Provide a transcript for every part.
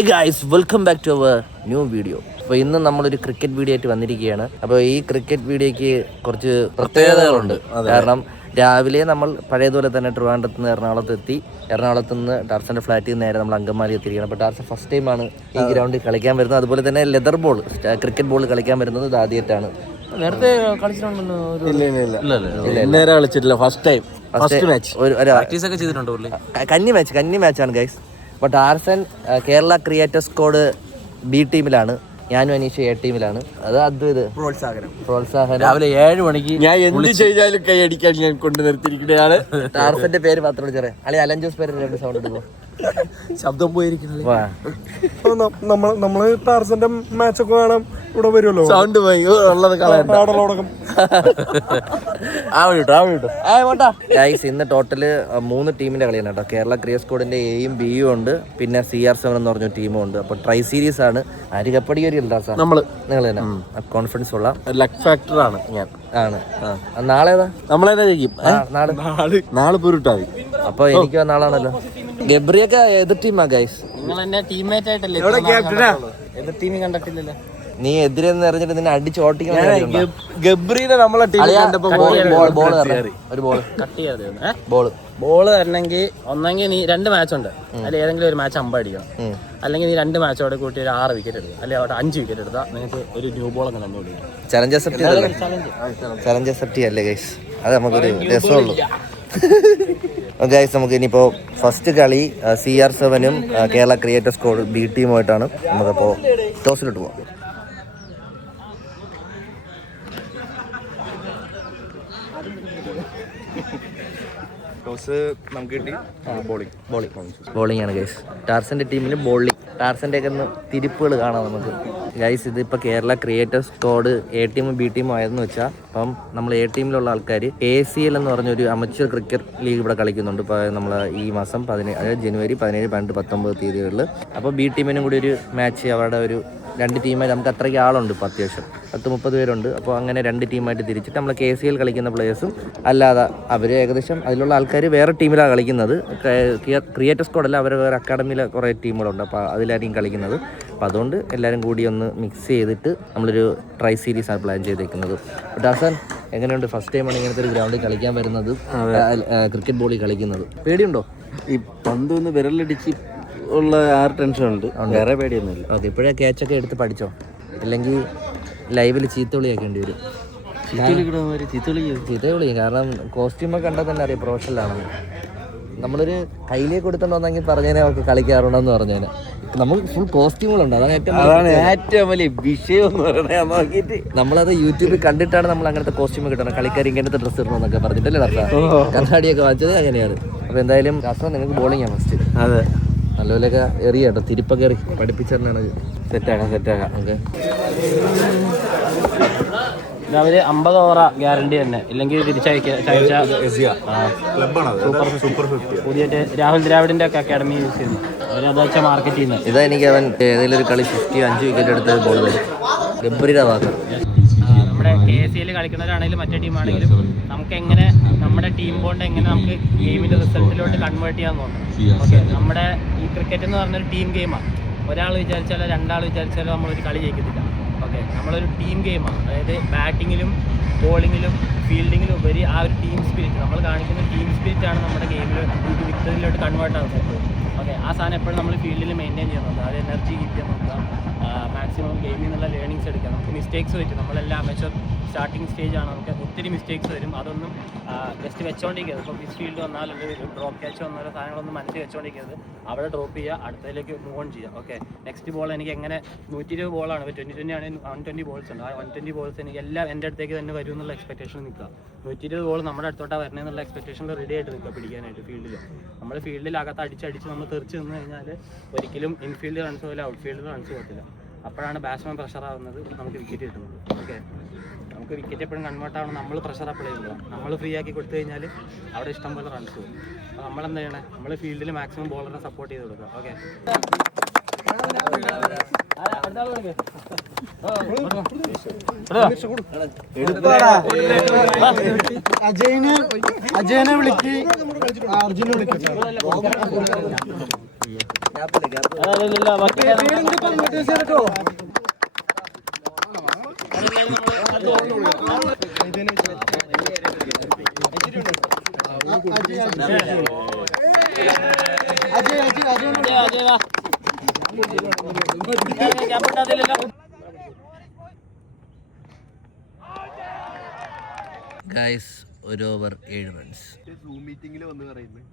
Hey guys, welcome back to our new video. അപ്പോൾ ഇന്ന് നമ്മളൊരു ക്രിക്കറ്റ് വീഡിയോ ആയിട്ട് വന്നിരിക്കുകയാണ്. അപ്പോൾ ഈ ക്രിക്കറ്റ് വീഡിയോയ്ക്ക് കുറച്ച് പ്രത്യേകതകളുണ്ട്. കാരണം രാവിലെ നമ്മൾ പഴയതുപോലെ തന്നെ ട്രിവാൻഡ്രത്ത് നിന്ന് എറണാകുളത്ത് നിന്ന് ടാർസൻ്റെ ഫ്ലാറ്റിൽ നിന്ന് നേരെ നമ്മൾ അങ്കമാലി എത്തിയിരിക്കണം. അപ്പോൾ ടാർസൻ ഫസ്റ്റ് ടൈമാണ് ഈ ഗ്രൗണ്ടിൽ കളിക്കാൻ വരുന്നത്. അതുപോലെ തന്നെ ലെതർ ബോൾ, ക്രിക്കറ്റ് ബോൾ കളിക്കാൻ വരുന്നത് ഇത് ആദ്യമായിട്ടാണ്. നേരത്തെ കളിച്ചിട്ടുണ്ടല്ലോ? നേരെ കളിച്ചിട്ടില്ല, first time, first match. Practice ഒക്കെ ചെയ്തിട്ടുണ്ടോ? കന്നി മാച്ചാണ് ഗൈസ്. അപ്പോൾ Tarzan Kerala creator squad B ടീമിലാണ്, ഞാനും അനീഷ് എ ടീമിലാണ്. അത് അദ്വൈത് പ്രോത്സാഹനം. രാവിലെ 7 മണിക്ക് ഞാൻ എന്ത് ചെയ്താലും കൈയടിക്കാൻ ഞാൻ കൊണ്ടു നിർത്തിയിരിക്കുകയാണ്. ടാർസന്റെ പേര് മാത്രം വിളിച്ചേ അല്ലെ അലഞ്ചോസ് പേര് രണ്ട് സൗണ്ട് എടുക്കും. ശബ്ദം പോയിരിക്കുന്നത്. നമ്മള് ടാർസന്റെ മാച്ചൊക്കെ കാണാൻ ഇവിടെ വരുമല്ലോ. സൗണ്ട് പോയി ഉള്ളത് ഇന്ന് ടോട്ടല് 3 ടീമിന്റെ കളിയാണ് കേട്ടോ. കേരള ക്രിയേറ്റർ സ്ക്വാഡിന്റെ എയും ബിയും ഉണ്ട്, പിന്നെ CR7 എന്ന് പറഞ്ഞ ടീമും ഉണ്ട്. അപ്പൊ ട്രൈ സീരീസ് ആണ്. ആര് കപ്പടിയൊരു നിങ്ങൾ തന്നെ കോൺഫിഡൻസ് ഉള്ള ലക്ക് ഫാക്ടർ ആണ് ഞാൻ ആണ്. നാളെ നമ്മളെന്നെ ചെയ്യും. നാളെ പൊരുട്ടായി. അപ്പൊ എനിക്ക് നാളാണല്ലോ. ഗബ്രിയൊക്കെ എതിർ ടീമാ ഗൈസ്. നീ എതിരെന്ന് അറിഞ്ഞിട്ട് നിന്നെ അടിച്ച് ഓട്ടിക്കണം. ഗബ്രീനെ നമ്മളെ ബോള് തരണമെങ്കിൽ ഒന്നെങ്കിൽ നീ 2 മാച്ച് ഉണ്ട്, അതിൽ ഏതെങ്കിലും ഒരു മാച്ച് 50 അടിക്കണം. അല്ലെങ്കിൽ നീ 2 മാച്ചോടെ കൂട്ടി ഒരു 6 വിക്കറ്റ് എടുക്കുക, അല്ലെങ്കിൽ അവിടെ 5 വിക്കറ്റ് എടുത്താൽ നിങ്ങൾക്ക് ഒരു ന്യൂ ബോൾ അങ്ങനെ കണ്ടുപിടിക്കാം. ചലഞ്ച് അക്സെപ്റ്റ് അല്ലേ ഗൈസ്? അത് നമുക്കൊരു രസമുള്ളൂ ഗൈസ്. നമുക്ക് ഇനിയിപ്പോൾ ഫസ്റ്റ് കളി CR7 Kerala creator squad B ടീമുമായിട്ടാണ്. നമുക്കപ്പോൾ ടോസിലോട്ട് പോവാം. ബോളിംഗ് ആണ് ഗൈസ്. ടാർസന്റെ ടീമിന് ബോളിംഗ്. ടാർസന്റെ ഒക്കെ തിരിപ്പുകൾ കാണാം നമുക്ക് ഗൈസ്. ഇതിപ്പോൾ കേരള ക്രിയേറ്റർ സ്ക്വാഡ് എ ടീമും ബി ടീമും ആയതെന്ന് വെച്ചാൽ, അപ്പം നമ്മൾ എ ടീമിലുള്ള ആൾക്കാർ ACL എന്ന് പറഞ്ഞൊരു അമച്വർ ക്രിക്കറ്റ് ലീഗ് ഇവിടെ കളിക്കുന്നുണ്ട്. ഇപ്പോൾ നമ്മൾ ഈ മാസം 17, അതായത് ജനുവരി 17, 12, 19 തീയതികളിൽ. അപ്പോൾ ബി ടീമിനും കൂടി ഒരു മാച്ച്, അവരുടെ ഒരു 2 ടീമായിട്ട്, നമുക്ക് അത്രയ്ക്ക് ആളുണ്ട്, ഇപ്പോൾ അത്യാവശ്യം 10-30 പേരുണ്ട്. അപ്പോൾ അങ്ങനെ 2 ടീമായിട്ട് തിരിച്ചിട്ട് നമ്മൾ KCL കളിക്കുന്ന പ്ലേയേഴ്സും അല്ലാതെ അവർ ഏകദേശം അതിലുള്ള ആൾക്കാർ വേറെ ടീമിലാണ് കളിക്കുന്നത്. ക്രിയേറ്റർ സ്ക്വാഡല്ല, അവർ വേറെ അക്കാഡമിയിലെ കുറേ ടീമുകളുണ്ട്. അപ്പോൾ അതിലായിരിക്കും കളിക്കുന്നത്. അപ്പോൾ അതുകൊണ്ട് എല്ലാവരും കൂടി ഒന്ന് മിക്സ് ചെയ്തിട്ട് നമ്മളൊരു ട്രൈ സീരീസാണ് പ്ലാൻ ചെയ്തേക്കുന്നത്. ടാർസൻ, എങ്ങനെയുണ്ട്? ഫസ്റ്റ് ടൈമാണ് ഇങ്ങനത്തെ ഒരു ഗ്രൗണ്ടിൽ കളിക്കാൻ വരുന്നത്, ക്രിക്കറ്റ് ബോളിൽ കളിക്കുന്നത്. പേടിയുണ്ടോ? ഈ പന്ത് ഒന്ന് വിരലടിച്ച് ഉള്ള ടെൻഷനുണ്ട്, വേറെ പേടിയൊന്നുമില്ല. ഓക്കെ, ഇപ്പോഴേ ക്യാച്ചൊക്കെ എടുത്ത് പഠിച്ചോ, അല്ലെങ്കിൽ ലൈവിൽ ചീത്ത വിളിയാക്കേണ്ടി വരും. ചീത്ത വിളിക്കും, കാരണം കോസ്റ്റ്യൂമൊക്കെ കണ്ടാൽ തന്നെ അറിയാം പ്രൊഫഷണലാണെന്ന്. നമ്മളൊരു കയ്യിലേക്ക് കൊടുത്തോണ്ട് വന്നെങ്കിൽ പറഞ്ഞേനെ അവർക്ക് കളിക്കാറുണ്ടെന്ന് പറഞ്ഞേനെ. നമുക്ക് ഫുൾ കോസ്റ്റ്യൂമുകളുണ്ട്, അതാണ് ഏറ്റവും വലിയ വിഷയം എന്ന് പറയണേ. നോക്കിയിട്ട് നമ്മളത് യൂട്യൂബിൽ കണ്ടിട്ടാണ് നമ്മൾ അങ്ങനത്തെ കോസ്റ്റ്യൂം കിട്ടണം, കളിക്കാർ ഇങ്ങനത്തെ ഡ്രസ്സ് ഇടണമെന്നൊക്കെ പറഞ്ഞിട്ടല്ലേ കണ്ണാടിയൊക്കെ വാങ്ങിച്ചത് അങ്ങനെയാണ്. അപ്പോൾ എന്തായാലും രാഷ്ട്രം നിങ്ങൾക്ക് ബോളിംഗ് ആണ് ഫസ്റ്റ്. അതെ, നല്ലപോലെയൊക്കെ എറിയ കേട്ടോ, തിരിപ്പൊക്കെ എറി പഠിപ്പിച്ചാണ്. സെറ്റാക്കാം. ഓക്കെ, അവര് 50 ഓവർ ഗ്യാരണ്ടി തന്നെ, ഇല്ലെങ്കിൽ തിരിച്ചയച്ച പുതിയ രാഹുൽ ദ്രാവിഡിന്റെ ഒക്കെ അക്കാഡമി യൂസ് ചെയ്യുന്നു. അവരത് വെച്ചാൽ മാർക്കറ്റ് ചെയ്യുന്നത്. ഇതാ എനിക്ക് അവൻ ഏതെങ്കിലും ഒരു കളി 5 വിക്കറ്റ് എടുത്ത് ബോൾ വരും. ഗബ്രിയുടെ ഭാഗം നമ്മുടെ KCL കളിക്കുന്നവരാണെങ്കിലും മറ്റേ ടീമാണെങ്കിലും നമുക്ക് എങ്ങനെ നമ്മുടെ ടീം ബോണ്ട് എങ്ങനെ നമുക്ക് ഗെയിമിന്റെ റിസൾട്ടിലോട്ട് കൺവേർട്ട് ചെയ്യാൻ തോന്നുന്നു. ഓക്കെ, നമ്മുടെ ഈ ക്രിക്കറ്റ് എന്ന് പറഞ്ഞൊരു ടീം ഗെയിമാണ്. ഒരാൾ വിചാരിച്ചാലോ 2 ആൾ വിചാരിച്ചാലോ നമ്മളൊരു കളി ജയിക്കത്തില്ല. ഓക്കെ, നമ്മളൊരു ടീം ഗെയിമാണ്. അതായത് ബാറ്റിങ്ങിലും ബോളിങ്ങിലും ഫീൽഡിങ്ങിലും ഉപരി ആ ഒരു ടീം സ്പിരിറ്റ്, നമ്മൾ കാണിക്കുന്ന ടീം സ്പിരിറ്റാണ് നമ്മുടെ ഗെയിമിൽ വിക്ടറിയിലോട്ട് കൺവേർട്ട് ആവുന്നത്. ഓക്കെ, ആ സാധനം എപ്പോഴും നമ്മൾ ഫീൽഡിൽ മെയിൻറ്റെയിൻ ചെയ്യുന്നുണ്ട്. അത് എനർജി കീപ്പ് ചെയ്യാൻ നോക്കുക, മാക്സിമം ഗെയിമിൽ നിന്നുള്ള ലേണിങ്സ് എടുക്കുക. നമുക്ക് മിസ്റ്റേക്സ് പറ്റും, നമ്മളെല്ലാം അമച്വർ സ്റ്റാർട്ടിങ് സ്റ്റേജാണ്, നമുക്ക് ഒത്തിരി മിസ്റ്റേക്സ് വരും. അതൊന്നും ജസ്റ്റ് വെച്ചോണ്ടിരിക്കരുത്. ഇപ്പോൾ മിസ് ഫീൽഡ് വന്നാൽ അല്ലെങ്കിൽ ഡ്രോപ്പ് ക്യാച്ച് വന്നാലോ സാധനങ്ങളൊന്നും മനസ്സിൽ വെച്ചോണ്ടിരിക്കരുത്. അവിടെ ഡ്രോപ്പ് ചെയ്യുക, അടുത്തതിലേക്ക് മൂവ് ഓൺ ചെയ്യുക. ഓക്കെ, നെക്സ്റ്റ് ബോൾ എനിക്ക് എങ്ങനെ 120 ബോളാണ്, 2020 ആണെങ്കിൽ 120 ബോൾസ് ഉണ്ട്. ആ 120 ബോൾസ് എനിക്ക് എല്ലാം എൻ്റെ അടുത്തേക്ക് തന്നെ വരും എന്നുള്ള എക്സ്പെക്ടേഷൻ നിൽക്കുക. 120 ബോൾ നമ്മുടെ അടുത്തോട്ടാണ് വരണമെന്നുള്ള എക്സ്പെക്ടേഷനിൽ റെഡി ആയിട്ട് നിൽക്കുക പിടിക്കാനായിട്ട് ഫീൽഡിൽ. നമ്മൾ ഫീൽഡിലകത്ത് അടിച്ചടിച്ച് നമ്മൾ തെറിച്ച് നിന്ന് കഴിഞ്ഞാൽ ഒരിക്കലും ഇൻഫീൽഡ് റൺസ് പോകില്ല, ഔട്ട് ഫീൽഡ് റൺസ് പോകത്തില്ല. അപ്പോഴാണ് ബാറ്റ്സ്മാൻ പ്രഷർ ആവുന്നത്, നമുക്ക് വിക്കറ്റ് കിട്ടുന്നത്. ഓക്കെ, നമുക്ക് വിക്കറ്റ് എപ്പോഴും കൺവേർട്ട് ആവണം. നമ്മൾ പ്രഷർ അപ്ലൈ ചെയ്യുക, നമ്മൾ ഫ്രീ ആക്കി കൊടുത്തു കഴിഞ്ഞാൽ അവിടെ ഇഷ്ടം പോലെ റൺസ് പോകും. അപ്പോൾ നമ്മളെന്താ ചെയ്യണേ, നമ്മൾ ഫീൽഡിൽ മാക്സിമം ബോളറിനെ സപ്പോർട്ട് ചെയ്ത് കൊടുക്കുക. ഓക്കെ, അജയനെ വിളിക്ക്, അർജുനെ വിളിക്കും. Guys 1 over 7 runs. മീറ്റിംഗിൽ വന്ന് പറയുന്നത്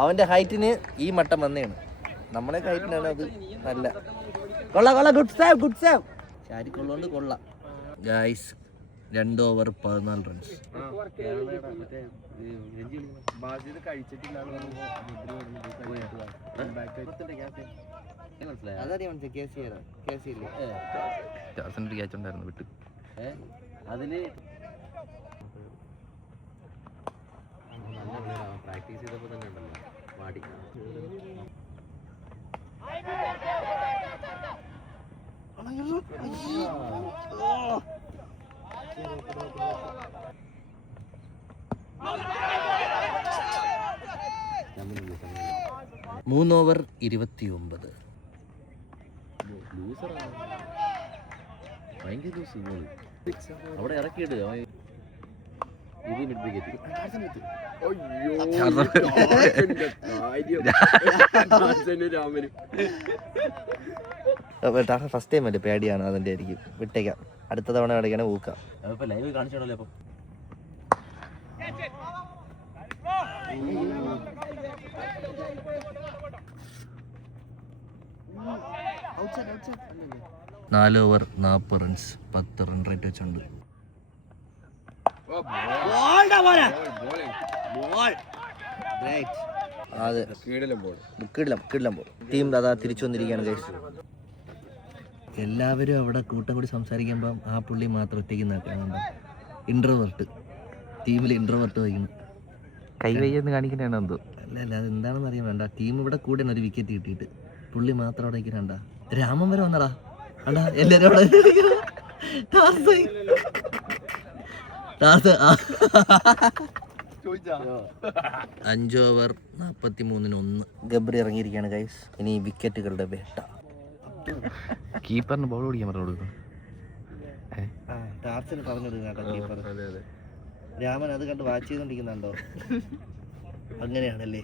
അവന്റെ ഹൈറ്റിന് ഈ മട്ടം വന്നേണ്. നമ്മളെ ഹൈറ്റിനാണ് അത് നല്ല കൊള്ള ഗുഡ് സേവ് ശാരിക്കൊള്ളോണ്ട് കൊള്ളാം. Guys 2 over 14 runs. ക്യാച്ച് ഉണ്ടായിരുന്നു വിട്ട് അതില് പ്രാക്ടീസ് ചെയ്തപ്പോ തന്നെ ഉണ്ടല്ലോ പാടി. 3 ഓവർ 29. ഭയങ്കര ലൂസ് അവിടെ ഇറക്കിയിട്ട് ഇത് മിഡ് വിക്കറ്റ്. ഫസ്റ്റ് ടൈം അല്ലേ, പേടിയാണ്, അതിന്റെ ആയിരിക്കും. വിട്ടേക്കാം, അടുത്ത തവണ എവിടെയാണ് ഊക്കാം. ലൈവ് കാണിച്ചോളൂ. അപ്പം നാല് ഓവർ 40 റൺസ്, 10 റൺ റേറ്റ് വെച്ചുണ്ട്. ടീം അതാ തിരിച്ചു വന്നിരിക്കുകയാണ് ഗൈസ്. എല്ലാവരും അവിടെ കൂട്ടം കൂടി സംസാരിക്കുമ്പം ആ പുള്ളി മാത്രം ഒറ്റയ്ക്ക് നോക്കാനുണ്ട്. ഇൻട്രോവേർട്ട്, ടീമിൽ ഇൻട്രോവേർട്ട് വയ്ക്കുന്നു. കൈ വയ്യെന്ന് കാണിക്കണോ എന്തോ. അല്ല അത് എന്താണെന്ന് അറിയാൻ വേണ്ട. ടീം ഇവിടെ കൂടെ ഒരു വിക്കറ്റ് കിട്ടിയിട്ട് പുള്ളി മാത്രം അവിടെ ഇരിക്കണ്ട. രാമൻ വരെ വന്നടാ അണ്ടാ, എല്ലാരും അവിടെ 5 ഓവർ 43-1. ഗബ്രി ഇറങ്ങിയിരിക്കുകയാണ് ഗൈസ്. ഇനി വിക്കറ്റുകളുടെ വേട്ട. കീപ്പറിന് ബോൾ ഓടിക്കാൻ പറഞ്ഞു ടാർച്ചന് പറഞ്ഞു കൊടുക്കുക കീപ്പർ. രാമൻ അത് കണ്ട് വാച്ച് ചെയ്തോണ്ടിരിക്കുന്നുണ്ടോ? അങ്ങനെയാണല്ലേ,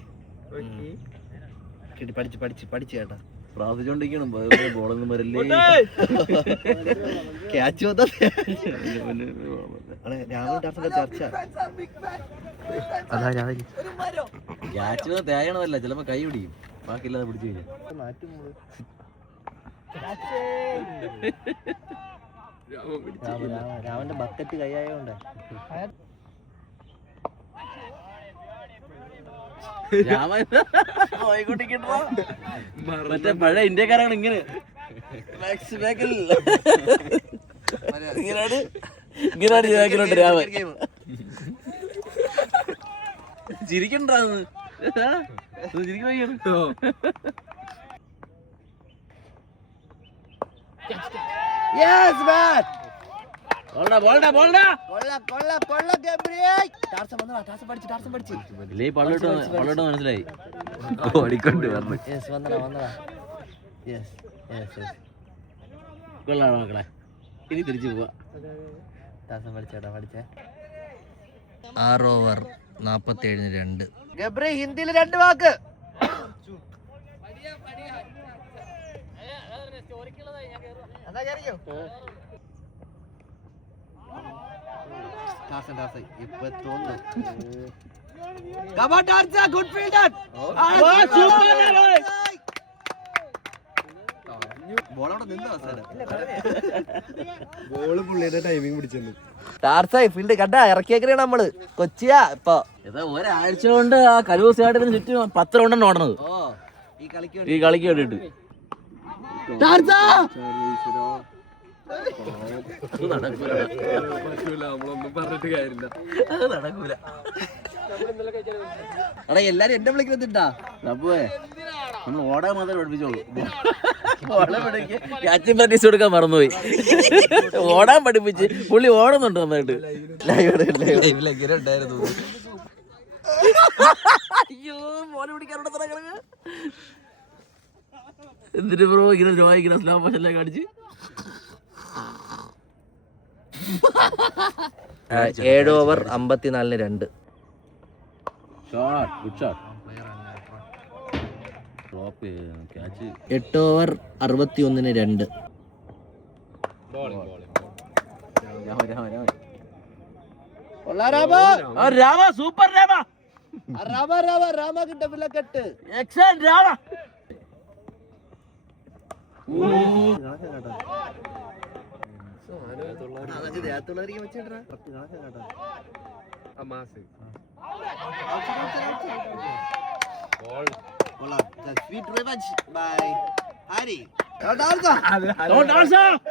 പഠിച്ചു കേട്ടാ. പ്രാർത്ഥിച്ചോണ്ടിരിക്കണം ബോളൊന്നും വരല്ലേ. ക്യാച്ച് രാമൻ ടാർച്ചന്റെ ചർച്ച ക്യാച്ച് തേയണതല്ല, ചിലപ്പോ കൈ പിടിക്കും, ബാക്കിയില്ലാതെ പിടിച്ചു കഴിഞ്ഞാൽ. രാമന്റെ ബക്കറ്റ് കൈയായോണ്ട് മറ്റേ പഴയ ഇന്ത്യക്കാരാണ് ഇങ്ങനെ ഇങ്ങനെയാണ് രാമൻ ചിരിക്കണ്ടാന്ന് ചിരിക്കണോ? മനസ്സിലായി. കൊള്ളാണ് മക്കളെ, ഇനി തിരിച്ചു പോവാ. 6 ഓവർ 47-2. ഗബ്രി ഹിന്ദിയിൽ 2 വാക്ക്. Good fielder. ബോള് പുള്ളിയുടെ ടൈമിങ് പിടിച്ചെന്ന്. ടാർസായി ഫീൽഡ് കണ്ടാ ഇറക്കിയേക്കണേ നമ്മള്. കൊച്ചിയാ ഇപ്പൊ ഒരാഴ്ച കൊണ്ട് ആ കലൂസായിട്ട് ചുറ്റും 10 റൗണ്ടാണ് ഓടണത് ഈ കളിക്ക് വേണ്ടിട്ട്. നമ്മളൊന്നും പറഞ്ഞിട്ട് കാര്യമില്ല. അത് നടക്കൂല. എടാ എല്ലാരും എന്നെ വിളിക്കുന്നുണ്ടാ ഡബുവേ, നമ്മൾ ഓടാൻ മാത്രമേ പഠിപ്പിച്ചോളൂ. ഓടാൻ പഠിക്കുക ക്യാച്ചിങ് പ്രാക്ടീസ് കൊടുക്കാൻ മറന്നുപോയി. ഓടാൻ പഠിപ്പിച്ച് പുള്ളി ഓടുന്നുണ്ട് നന്നായിട്ട്. ലൈവിലെങ്ങനെ ഉണ്ടായിരുന്നു. അയ്യോ മോനെ പിടിക്കാറുണ്ട്. എന്തിനു ബ്രോ ഇങ്ങനെ ദ്രോഹിക്കുന്ന സ്ലോ മോഷനിലേക്ക് കാണിച്ച്? 7 ഓവർ 54-ന് 2. Shot, good shot. Drop catch. 8 over 61-ന് 2. രാമ സൂപ്പർ രാമ. രാമ കിട്ട വിലക്കെട്ട്. എക്സലന്റ് രാമ.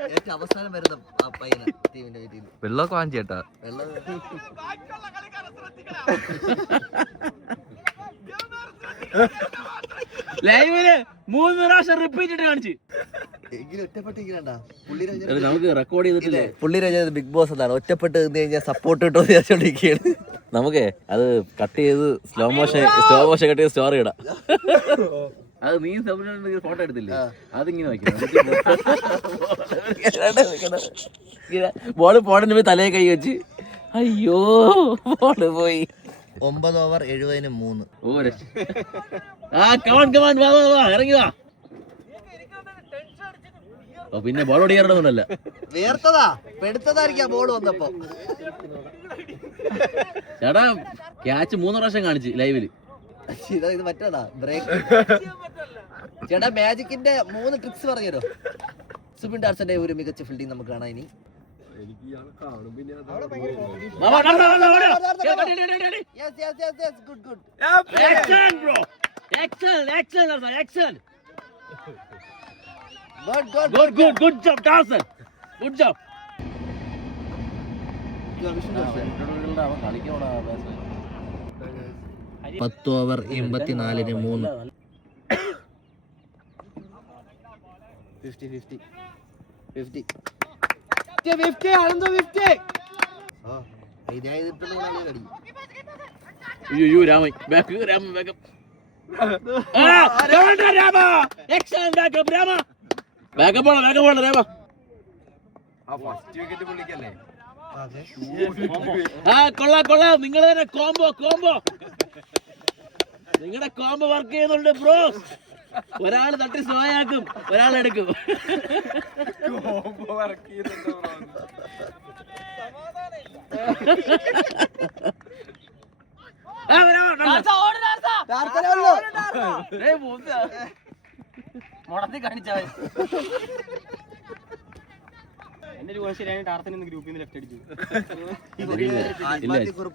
ഏറ്റവും അവസാനം വരുന്ന പയ്യന ടീമിന്റെ വീട്ടിൽ വെള്ളമൊക്കെ വാങ്ങിച്ചേട്ടാ. ലൈവില് 3 പ്രാവശ്യം റിപ്പീറ്റ് ഇട്ട് കാണിച്ച്. എങ്കിലും ഒറ്റപ്പെട്ടിരിക്കണ്ട. നമുക്ക് റെക്കോർഡ് ചെയ്തിട്ടില്ലേ? പുള്ളി രചന ബിഗ് ബോസ് അതാണ്. ഒറ്റപ്പെട്ട് നിന്ന് കഴിഞ്ഞാൽ സപ്പോർട്ട് കിട്ടുമെന്ന് വിചാരിച്ചോണ്ടിരിക്കുകയാണ്. നമുക്ക് അത് കട്ട് ചെയ്ത് സ്ലോ മോഷൻ കട്ട് ചെയ്ത് സ്റ്റോറി ഇടാം. അത് നീ ഫോട്ടോ എടുത്തില്ലേ? അതിങ്ങനെ ബോള് പോടന് പോയി തലയെ കൈ വെച്ച് അയ്യോ ബോള് പോയി. 9 ഓവർ 70-ന് 3. ഇറങ്ങി വാ. പിന്നെ ബോൾ ഓടിയാറൊന്നുമല്ല. വേർത്തതാ പെടുത്തതായിരിക്കാം ബോൾ വന്നപ്പോ. ചേട്ടാ ക്യാച്ച് 3 പ്രാവശ്യം കാണിച്ച് ലൈവില്. ഇത് മറ്റേതാ ബ്രേക്ക്. ചേട്ടാ മാജിക്കിന്റെ 3 ട്രിക്സ് പറഞ്ഞുതരോ? സുബിൻ ടാർസന്റെ ഒരു മികച്ച ഫീൽഡിംഗ് നമുക്ക് കാണാം ഇനി. എനിക്ക് ഇയാളെ കാണും പിന്നെ Good job, Tarzan. Good job. 10 over 84-ന് 3. 50 ആണെന്തോ 50. അയ്യോ Raman back Raman back. Rama excellent backup Rama. Backup Rama. First wicket പുള്ളിക്കല്ലേ? കൊള്ളാം. നിങ്ങളുടെ കോംബോ നിങ്ങളുടെ കോംബോ വർക്ക് ചെയ്യുന്നുണ്ട് ബ്രോ. ഒരാൾ തട്ടി സ്ലോയാക്കും, ഒരാൾ എടുക്കും. മുടത്തി കാണിച്ചാ എന്റെ ഒരു ശരിയാണ്. ടാർസൻ ഇന്ന് ഗ്രൂപ്പിൽ നിന്ന് ലെഫ്റ്റ് അടിച്ചു.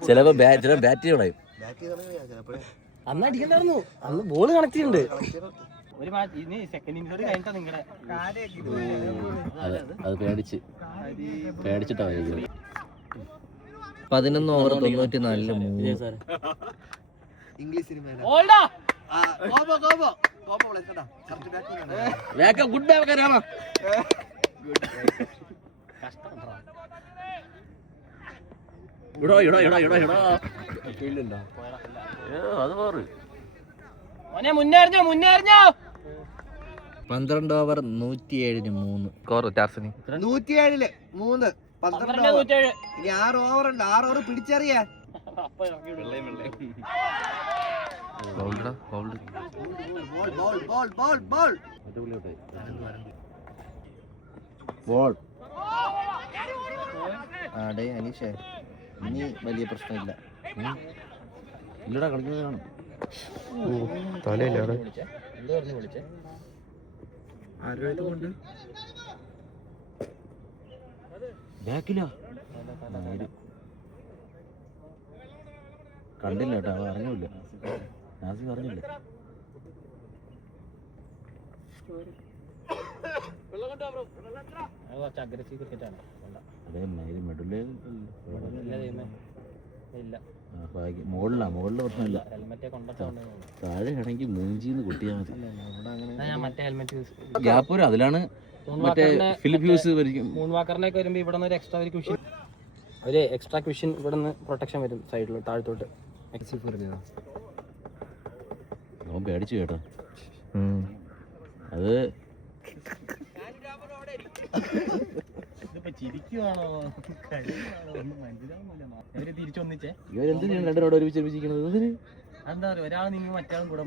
ചിലപ്പോ ബാറ്റ് ചെയ്യണം. അന്ന് അടിക്കണ്ടായിരുന്നു. അന്ന് ബോള് കണക്ട് ചെയ്യുന്നുണ്ട്. ഒരു മാച്ച് ഇനി സെക്കൻഡ് ഇന്നിംഗ്സ് കഴിഞ്ഞിട്ടാ നിങ്ങളുടെ അത് പേടിച്ചിട്ടാ 11 ഓവർ 94-ന് 3. English cinema good back Rama. ഇടോ അത് വേറെ. മുന്നേറിഞ്ഞോ 12 ഓവർ 107-ന് 3. സ്കോർ ടാർസന് 107-ല് 3. 12 ഓവർ. ഇനി 6 ഓവർ ഉണ്ട്. 6 ഓവർ പിടിച്ചറിയാൻ. ആടേ അനീഷേ ഇനി വലിയ പ്രശ്നമില്ല. ഇല്ലടാ കളിക്കുന്നതാണ്. തലയില്ല വിളിച്ചേ ബാക്കിലാ കണ്ടില്ല കേട്ടോ. അവ അറിഞ്ഞില്ല. നാസിക്ക് അറിഞ്ഞില്ല. കുറച്ച് അഗ്രസീവ് ക്രിക്കറ്റാണ്. ഇല്ല മുകളില് പ്രശ്നമില്ല. ഹെൽമെറ്റ് കൊണ്ടുവന്നു. താഴെ ആണെങ്കിൽ മൂഞ്ചിന്ന് കൊട്ടിയാൽ മതി. ഞാൻ മറ്റേ ഹെൽമെറ്റ് യൂസ് ഗ്യാപ്പ് അതിലാണ് ഫിലിപ്പ് ഹ്യൂസ് വരിക്കും. മൂൺ വാക്കറിനൊക്കെ വരുമ്പോൾ ഇവിടെ നിന്ന് ഒരു എക്സ്ട്രാ ഒരു ക്വിഷൻ, ഒരു എക്സ്ട്രാ ക്വിഷൻ ഇവിടെ നിന്ന് പ്രൊട്ടക്ഷൻ വരും സൈഡിൽ താഴത്തോട്ട്. അവൻ പേടിച്ചു കേട്ടോ. അത് ഇവരെന്ത് രണ്ടോട് ഒരുമിച്ചിരിക്കുന്നത്? എന്താ പറയുക, ഒരാൾ നിങ്ങൾ മറ്റാളും കൂടെ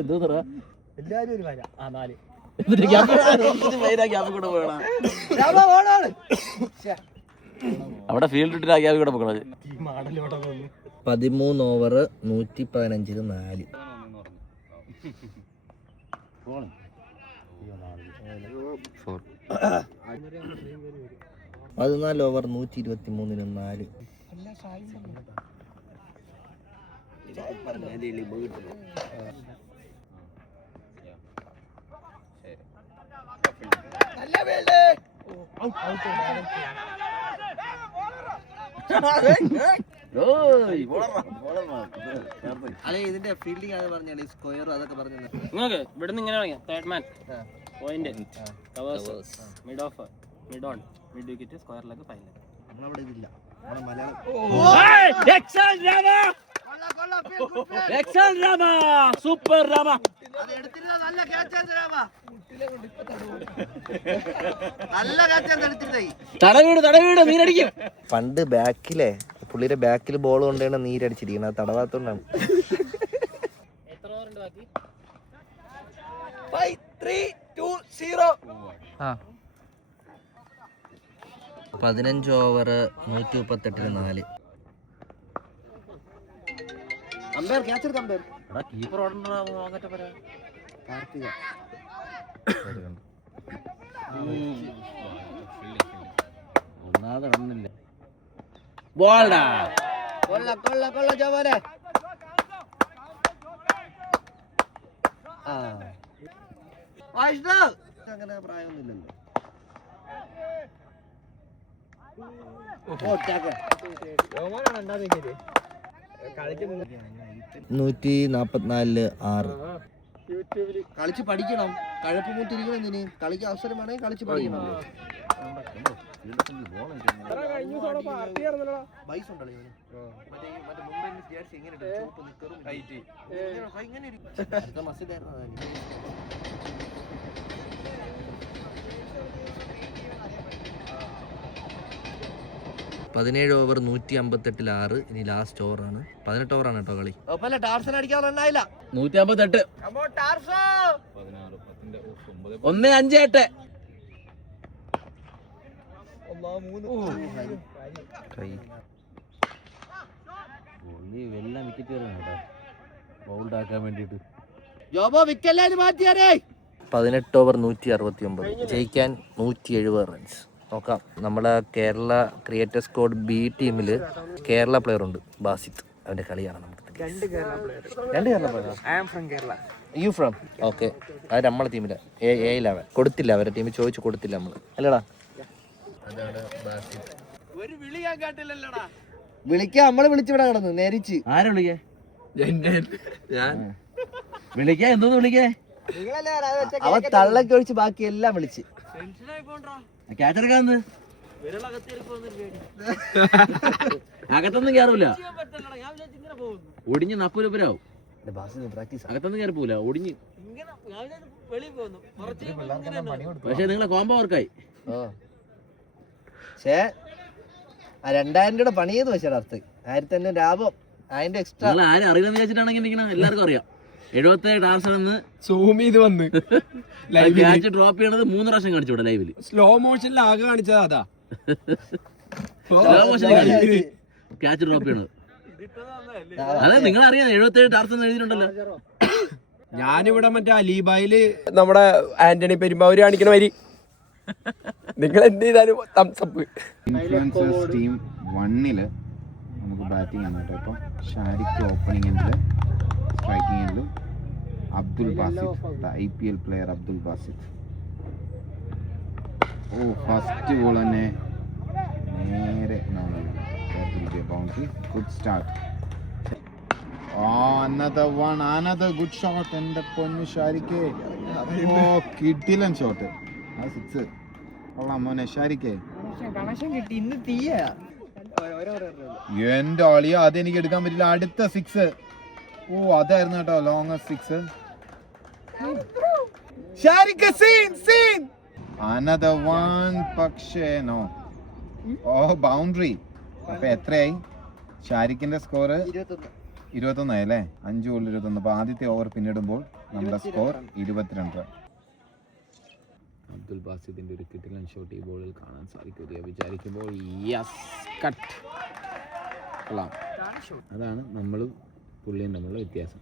എന്തോന്നറ എല്ലാവരും ഒരു വര. ആ 4 അവിടെ ഫീൽഡ് ഇട്ടിട്ട് ആ ഗ്യാപ്പ് കൂടെ പോകണത്. 13 ഓവർ 115 4. 14 ഓവർ 123 4. ഇതിന്റെ ഫീൽഡിംഗ് ആണ് പറഞ്ഞാൽ സ്ക്വയർ അതൊക്കെ പറഞ്ഞു. നിങ്ങൾക്ക് ഇവിടുന്ന് ഇങ്ങനെ പറയാം, third man point, covers, mid of, mid on, mid wicket, square leg, final. നമ്മളവിടെ ഇതില്ല. നമ്മുടെ മലയാളം സൂപ്പർ രാമ. തടവീട് നീരടിക്കും. പണ്ട് ബാക്കിലെ പുള്ളിയുടെ ബാക്കിൽ ബോൾ കൊണ്ടാണ് നീരടിച്ചിരിക്കുന്നത്. അത് തടവാത്തോണ്ടാണ്. എത്ര ഓവർ ഉണ്ട് ബാക്കി? 5 3 2 0. 15 ഓവർ 138 4. അമ്പയർ ക്യാച്ചർ കമ്പയർ കീപ്പർ ഓടണ്ട. കാർത്തിക ഒന്നാമത് ഇടുന്നില്ല. ബോൾഡാ കൊള്ള ജവാനെ. അങ്ങനെ പ്രായമൊന്നുമില്ലല്ലോ. 144 6. കളിച്ച് പഠിക്കണം. കഴപ്പ് മൂത്തിരിക്കണം. എന്തിന് കളിക്ക് അവസരമാണെങ്കിൽ കളിച്ച് പഠിക്കണം. പൈസ ഉണ്ടല്ലോ ഇവന്. മറ്റേ മുംബൈ ഇന്ത്യൻസ് ജേഴ്സി എങ്ങനെ ചുവപ്പ് നിക്കറും ഇങ്ങനെ അടുത്ത മസിലായിരുന്നു. 17 ഓവർ 158 6. ഇനി ലാസ്റ്റ് ഓവറാണ്. 18 ഓവറാണ് കേട്ടോ കളി. ടാർസൻ അടിക്കാൻ റണ്ണായില്ല. 158. 1-5-8. വെള്ളം വിക്കറ്റ് കേട്ടോ ബൗൾഡ് ആക്കാൻ വേണ്ടിട്ട്. 18 ഓവർ 169. ജയിക്കാൻ 170 റൺസ്. നോക്കാം. നമ്മുടെ കേരള ക്രിയേറ്റർ സ്ക്വാഡ് ബി ടീമിൽ കേരള പ്ലെയർ ഉണ്ട്, ബാസിത്ത്. അവന്റെ കളിയാണ് നമുക്ക്. 2 Kerala player. You from? Okay. അത് നമ്മളെ ടീമിലെ A11 കൊടുത്തില്ല. അവരുടെ ടീമിൽ ചോദിച്ചു കൊടുത്തില്ല നമ്മൾ. അല്ലടാ. വിളിക്കാൻ നമ്മള് വിളിച്ചിവിടെ കിടന്നു നേരിച്ച്. ആരാ വിളിക്കേ? വിളിക്കാ എന്തോന്ന് വിളിക്കേ? അവ തള്ളക്ക് ഒഴിച്ച് ബാക്കി എല്ലാം വിളിച്ച്. ക്യാച്ചെടുക്കാന്ന് അകത്തൊന്നും കയറൂല. ഒടിഞ്ഞ് നപ്പൂരപ്പരാവും. അകത്തൊന്നും കയറി പോല ഒടിഞ്ഞ്. പക്ഷെ നിങ്ങളെ കോമ്പോ വർക്കായി. പക്ഷേ 2000 രൂപയുടെ പണി ചെയ്ത് വെച്ചാൽ അർത്ഥം 1500 ലാഭം. അതിന്റെ എക്സ്ട്രാ നിങ്ങൾ ആരും അറിയില്ലെന്ന് വിചാരിച്ചിട്ടാണെങ്കിൽ നിൽക്കണം. എല്ലാവർക്കും അറിയാം. 77 ടാർസണെന്ന് സൂം ചെയ്ത് വന്ന് ക്യാച്ച് ഡ്രോപ്പ് ചെയ്യണത് 3 പ്രാവശ്യം കാണിച്ചു ഇവിടെ ലൈവില്. സ്ലോ മോഷനിൽ ആകെ കാണിച്ചത് അതാ. സ്ലോ മോഷൻ ക്യാച്ച് ഡ്രോപ്പ് ചെയ്യണത്. അതെ നിങ്ങളറിയാം 77 ടാർസൺ എഴുതിയിട്ടുണ്ടല്ലോ. ഞാനിവിടെ മറ്റേ അലിബായില് നമ്മുടെ ആന്റണി പെരുമ്പാവൂര് കാണിക്കണ വരി നിങ്ങൾ എന്ത് ചെയ്താലും തംസപ്പ്. ഇൻഫ്ലുവൻസേഴ്സ് ടീം 1 നമുക്ക് ബാറ്റിംഗ് ആണ് കേട്ടോ. ഇപ്പം ഷാരിഖ് ഓപ്പണിംഗ് എൻഡിൽ, striking എൻഡിലും Abdul Basit, the IPL player Abdul Basit. Oh, first ball തന്നെ നേരെ no. That will be a boundary. Good start. Oh, another one, another good shot. എൻ്റെ പൊന്നു ഷാരിക്കേ. Oh, കിടിലൻ ഷോട്ട്. ആ സിക്സ്. കൊള്ളാം മോനെ ഷാരിക്കേ. എൻ്റെ ആളിയ അതെനിക്ക് എടുക്കാൻ പറ്റില്ല. അടുത്ത സിക്സ്. ഓ അതായിരുന്നു കേട്ടോ ലോങ്ങസ്റ്റ് സിക്സ്. ഷാരിക്ക സീൻ another one പക്ഷേ നോ. ഓ ബൗണ്ടറി. അപ്പൊ എത്രയായി ഷാരിക്കിന്റെ സ്കോർ? 21 ആയി അല്ലേ? 5 ബോളിൽ 21. അപ്പൊ ആദ്യത്തെ ഓവർ പിന്നിടുമ്പോൾ നമ്മുടെ സ്കോർ 22. അബ്ദുൽ ബാസിദിന്റെ ഒരു കിടിലൻ ഷോട്ട് ഈ ബോളിൽ കാണാൻ സാധിക്കുക വിചാരിക്കുമ്പോൾ യെസ് കട്ട്. കൊള്ളാം. അതാണ് നമ്മളും പുള്ളിയും തമ്മിലുള്ള വ്യത്യാസം.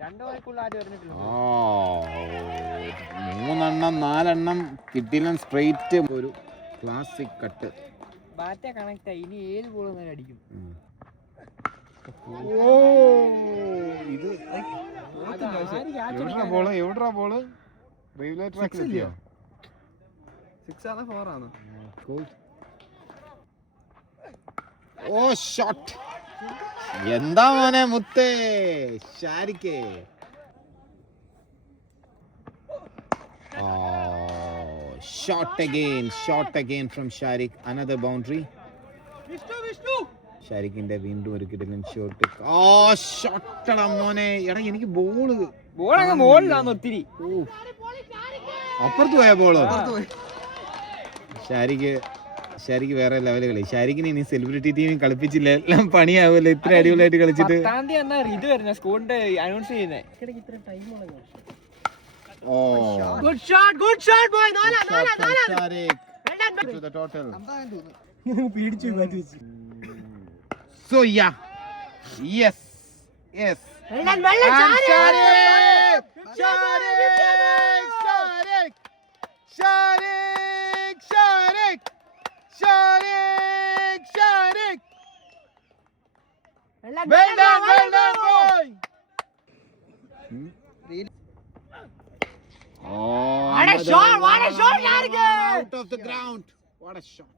3 4 കിടിലൻ സ്ട്രെയിറ്റ് ഒരു ക്ലാസിക് കട്ട്. ഇത് എവിടാ ബോള്? റെയിൽവേ ട്രാക്കിൽ എത്തിയോ? 6 ആണോ 4 ആണോ? ഓ ഷോട്ട്. എന്താ മോനെ മുത്തേ ഷാരിക്കേ. Shot again from Sharik. Another boundary. ഷാരിക്കിന്റെ വീണ്ടും ഒരു കിടിലൻ ഷോട്ട്. ഷോട്ടടാ മോനെ. എടാ എനിക്ക് ബോള് ഒത്തിരി അപ്പുറത്ത് പോയ ബോള്. ഷാരിക്ക് വേറെ ലെവല് കളി. ഷാരിക്കിനെ ഇനി സെലിബ്രിറ്റി ടീമിൽ കളിപ്പിച്ചില്ല, എല്ലാം പണിയാവുമല്ലോ. ഇത്ര അടിപൊളിയായിട്ട് കളിച്ചിട്ട്. ഇത് വരുന്ന സ്കൂളിന്റെ അനൗൺസ് ചെയ്യുന്നേ. Good shot boy. Nola. Sharik to the total. പേടിച്ചു മാറ്റി വെച്ചു. So yeah. Yes. Sharik. Well done boy. What a shot, Sharik! Out of the ground. What a shot.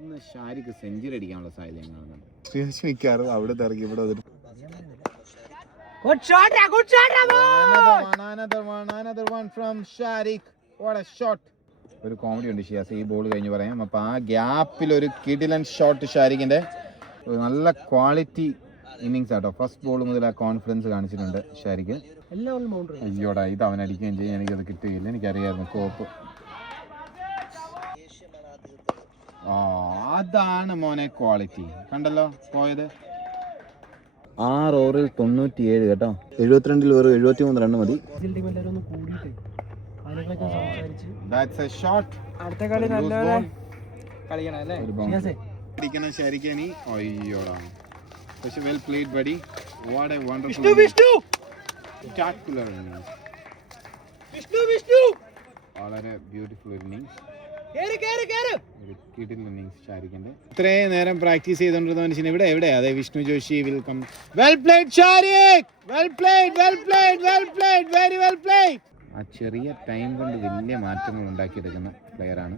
ഇന്ന് ഷാരിക്ക് സെഞ്ചുറി അടിക്കാനുള്ള സാധ്യതയാണ്. അവിടെ ഇറങ്ങി ഇവിടെ another one from Sharik. What a shot. ഒരു കോമഡി ഉണ്ട് ഷിയാസ് ഈ ബോൾ കഴിഞ്ഞ് പറയാം. അപ്പൊ ആ ഗ്യാപ്പിൽ ഒരു കിടിലൻ ഷോട്ട് ഷാരിക്കിന്റെ. നല്ല ക്വാളിറ്റി ഇന്നിങ്സ് ആട്ടോ. ഫസ്റ്റ് ബോൾ മുതൽ ആ കോൺഫിഡൻസ് കാണിച്ചിട്ടുണ്ട് ഷാരിക്ക്. അയ്യോടാ ഇത് അവൻ അടിക്കുകയും ചെയ്യും. എനിക്കത് കിട്ടുകയില്ല. എനിക്കറിയായിരുന്നു കോപ്പ്. അതാണ് മോനെ ക്വാളിറ്റി. കണ്ടല്ലോ പോയത്. 6 ഓവറിൽ 97 കേട്ടോ. 72 വെറും 73 റൺ മതി. That's a shot. അടുത്ത കളി നല്ല കളിക്കണം അല്ലേ? അടിക്കണം ശരിക്കും. അയ്യോടാ. പക്ഷെ well played buddy. What a wonderful spectacular innings. Vishnu വളരെ ബ്യൂട്ടിഫുൾ ഇന്നിങ്സ്. ഒരു കിടിലൻ ഇന്നിങ്സ് ഷാരിക്കിന്റെ. ഇത്രയും നേരം പ്രാക്ടീസ് ചെയ്തോണ്ടിരുന്ന മനുഷ്യൻ എവിടെ? അതെ Vishnu Joshi welcome. Well played Sharik. Well played very well played. ആ ചെറിയ ടൈം കൊണ്ട് വലിയ മാറ്റങ്ങൾ ഉണ്ടാക്കിയെടുക്കുന്ന പ്ലെയറാണ്.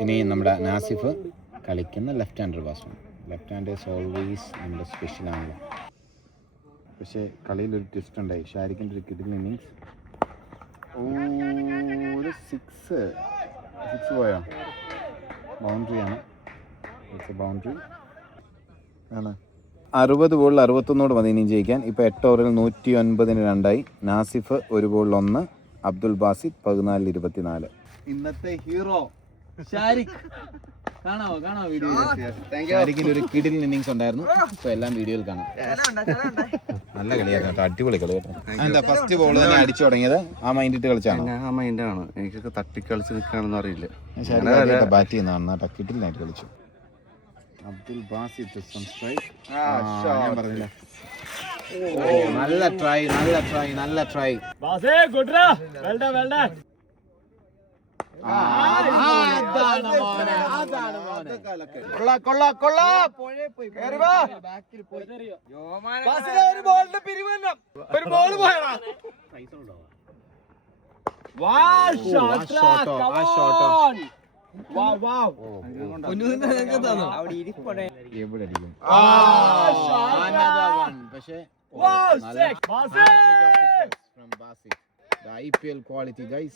ഇനി നമ്മുടെ നാസിഫ് കളിക്കുന്ന left hander batsman. Left handers always നമ്മുടെ സ്പെഷ്യൽ ആണല്ലോ. പക്ഷേ കളിയിൽ ഒരു ട്വിസ്റ്റ് ഉണ്ടായി. ഷാരിക്കിൻ്റെ ഒരു കിടിലൻ ഇന്നിങ്സ്. ഒരു സിക്സ് പോയോ? ബൗണ്ടറിയാണ്. ബൗണ്ടറി ആണ്. 60 ബോളിൽ 61 മതി ഇനി ജയിക്കാൻ. ഇപ്പോൾ 8 ഓവറിൽ 109 2 നാസിഫ് 1 ബോളിൽ 1. അബ്ദുൽ ബാസിദ് 14 24. ഇന്നത്തെ ഹീറോ ഷാരിഖ്. കാണാവോ വീഡിയോ? ഷാരിഖിന്റെ ഒരു കിടിലൻ ഇന്നിങ്സ് ഉണ്ടായിരുന്നു. ഇപ്പൊ എല്ലാം വീഡിയോയിൽ കാണാം. നല്ല കളിയായിരുന്നു കേട്ടോ. അടിപൊളി കളി കേട്ടോ. എന്താ ഫസ്റ്റ് ബോൾ തന്നെ അടിച്ചു തുടങ്ങിയത്? ആ മൈൻഡ് ഇട്ട് കളിച്ചാണ്? ആ മൈൻഡാണ്. എനിക്കൊക്കെ തട്ടിക്കളിച്ച് നിൽക്കാണെന്ന് അറിയില്ല. ബാറ്റ് ചെയ്യുന്നതാണ്. കിടിലനായിട്ട് കളിച്ചു. അബ്ദുൽ ബാസിദ് ഞാൻ പറഞ്ഞില്ല. നല്ല ട്രൈ നല്ല ട്രൈ പക്ഷേ IPL quality guys.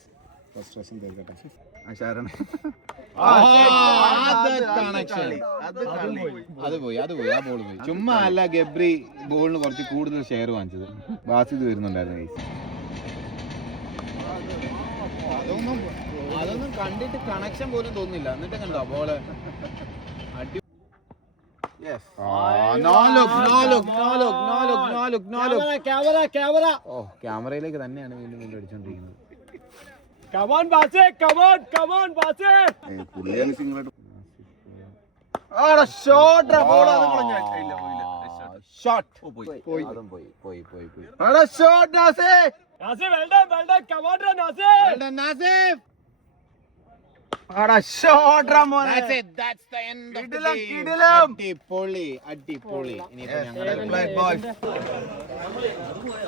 Frustration തീർക്കട്ടെ. ശരണം. അത് പോയി ആ ബോൾ പോയി. ചുമ്മാ അല്ല ഗബ്രി ബോളിന് കുറച്ച് കൂടുതൽ ഷെയർ വാങ്ങിച്ചത്. ബാസിദ് വരുന്നുണ്ടായിരുന്നു ഗൈസ്. അതൊന്നും കണ്ടിട്ട് കണക്ഷൻ പോലും തോന്നുന്നില്ല. എന്നിട്ട് കണ്ടോ ബോള് അടി. ക്യാമറയിലേക്ക് തന്നെയാണ് വീണ്ടും അടിച്ചോണ്ടിരിക്കുന്നത്.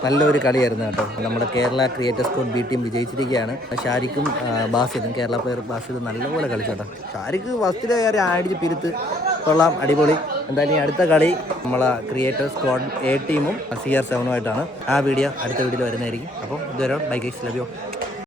നല്ലൊരു കളിയായിരുന്നു കേട്ടോ. നമ്മുടെ Kerala creators squad B team വിജയിച്ചിരിക്കുകയാണ്. ഷാരിഖും ബാസിദും കേരള പ്ലെയർ ബാസിദും നല്ലപോലെ കളിച്ചോട്ടോ. ഷാരിഖ് ഫസ്റ്റിൽ കയറി ആടിച്ച് പിരുത്ത് കൊള്ളാം, അടിപൊളി. എന്തായാലും ഈ അടുത്ത കളി നമ്മളെ ക്രിയേറ്റേഴ്സ് സ്ക്വാഡ് എ ടീമും CR7 ആയിട്ടാണ്. ആ വീഡിയോ അടുത്ത വീഡിയോയിൽ വരുന്നതായിരിക്കും. അപ്പോൾ ഇതുവരെ ബൈ ഗൈസ്, ലവ് യു.